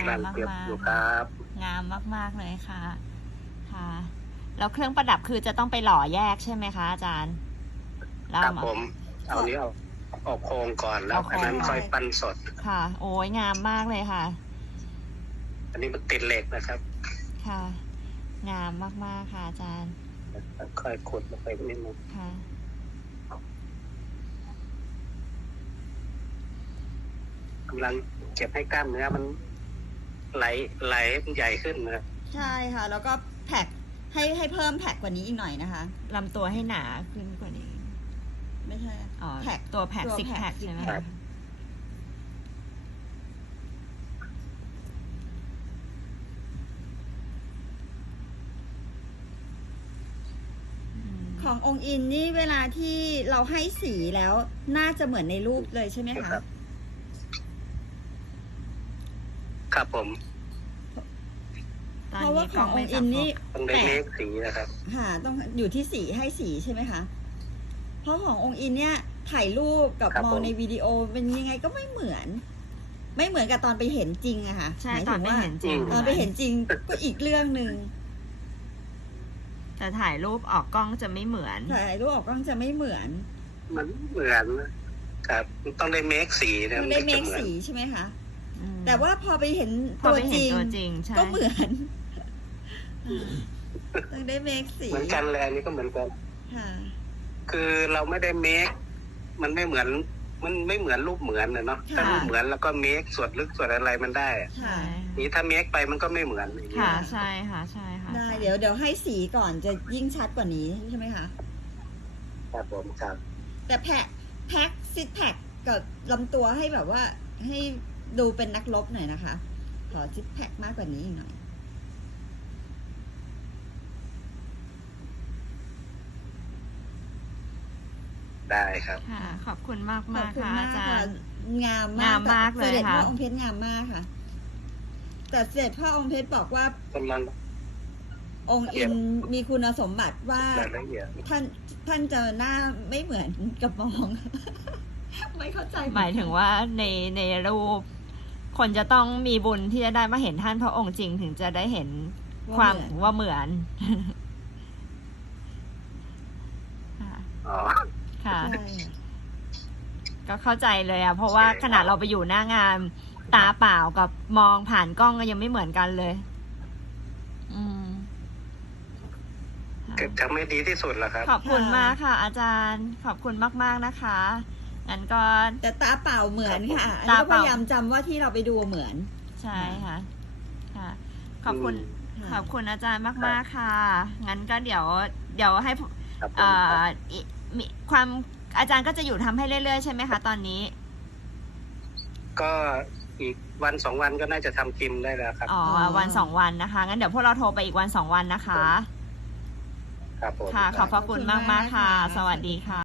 งามมากๆครับงามมากๆเลยค่ะค่ะแล้วเครื่องประดับคือจะต้องไปหล่อแยกใช่ไหมคะอาจารย์ครับผมเอานี้ออกโครงก่อนแล้วอันนั้นค่อยปั้นสดค่ะโอ้ยงามมากเลยค่ะอันนี้มันติดเหล็กนะครับค่ะงามมากๆค่ะอาจารย์ค่อยขุดลงไปนิดนึงค่ะกำลังเก็บให้กล้ามเนื้อมันไหลใหญ่ขึ้นนะใช่ค่ะแล้วก็แพ็คให้เพิ่มแพ็คกว่านี้อีกหน่อยนะคะลำตัวให้หนาขึ้นกว่านี้ไม่ใช่อ๋อแพ็คตัวแพ็คซิกแพ็คใช่ไหมคะขององค์อินนี่เวลาที่เราให้สีแล้วน่าจะเหมือนในรูปเลยใช่ไหมคะครับผมเพราะว่าขององค์อินนี่ต้องได้เมคสีนะครับค่ะต้องอยู่ที่สีให้สีใช่ไหมคะเพราะขององค์อินเนี่ยถ่ายรูปกับมองในวิดีโอเป็นยังไงก็ไม่เหมือนกับตอนไปเห็นจริงอะค่ะใช่ตอนไปเห็นจริงตอนไปเห็นจริงก็อีกเรื่องหนึ่งแต่ถ่ายรูปออกกล้องจะไม่เหมือนถ่ายรูปออกกล้องจะไม่เหมือนมันเหมือนครับต้องได้เมคสีนะต้องได้เมคสีใช่ไหมคะแต่ว่าพอไปเห็นตัวจริงก็เหมือนต้องได้เมคสีเหมือนกันเลยอันนี้ก็เหมือนกันค่ะคือเราไม่ได้เมคมันไม่เหมือนรูปเหมือนเนาะถ้ารูปเหมือนแล้วก็เมคส่วนลึกส่วนอะไรมันได้นี่ถ้าเมคไปมันก็ไม่เหมือนค่ะใช่ค่ะใช่ค่ะได้เดี๋ยวให้สีก่อนจะยิ่งชัดกว่านี้ใช่ไหมคะครับผมครับแต่แพ็คซิกแพ็คกับลำตัวให้แบบว่าให้ดูเป็นนักรบหน่อยนะคะขอซิกแพ็คมากกว่านี้อีกหน่อยได้ครับค่ะขอบคุณมากมากค่ะอาจารย์งามมากเลยค่ะเสด็จพ่อองค์เพชรงามมากค่ะแต่เสด็จพ่อองค์เพชรบอกว่ากำลังองค์อินมีคุณสมบัติว่าท่านจะหน้าไม่เหมือนกับมองไม่เข้าใจหมายถึงว่าในรูปคนจะต้องมีบุญที่จะได้มาเห็นท่านพระองค์จริงถึงจะได้เห็นความว่าเหมือนค่ะก็เข้าใจเลยอ่ะเพราะว่าขนาดเราไปอยู่หน้างานตาเปล่ากับมองผ่านกล้องก็ยังไม่เหมือนกันเลยจะไม่ดีที่สุดหรอครับขอบคุณมากค่ะอาจารย์ขอบคุณมากๆนะคะงั้นก็แต่ตาเปล่าเหมือนค่ะอันนี้ก็พยายามจำว่าที่เราไปดูเหมือนใช่ค่ะค่ะขอบคุณอาจารย์มากๆค่ะงั้นก็เดี๋ยวให้มีความอาจารย์ก็จะอยู่ทำให้เรื่อยๆใช่ไหมคะตอนนี้ก็อีกวัน2 วันก็น่าจะทำพิมพ์ได้แล้วครับอ๋อวัน2 วันนะคะงั้นเดี๋ยวพวกเราโทรไปอีกวัน2 วันนะคะครับผมค่ะขอบพระคุณมากๆค่ะสวัสดีค่ะ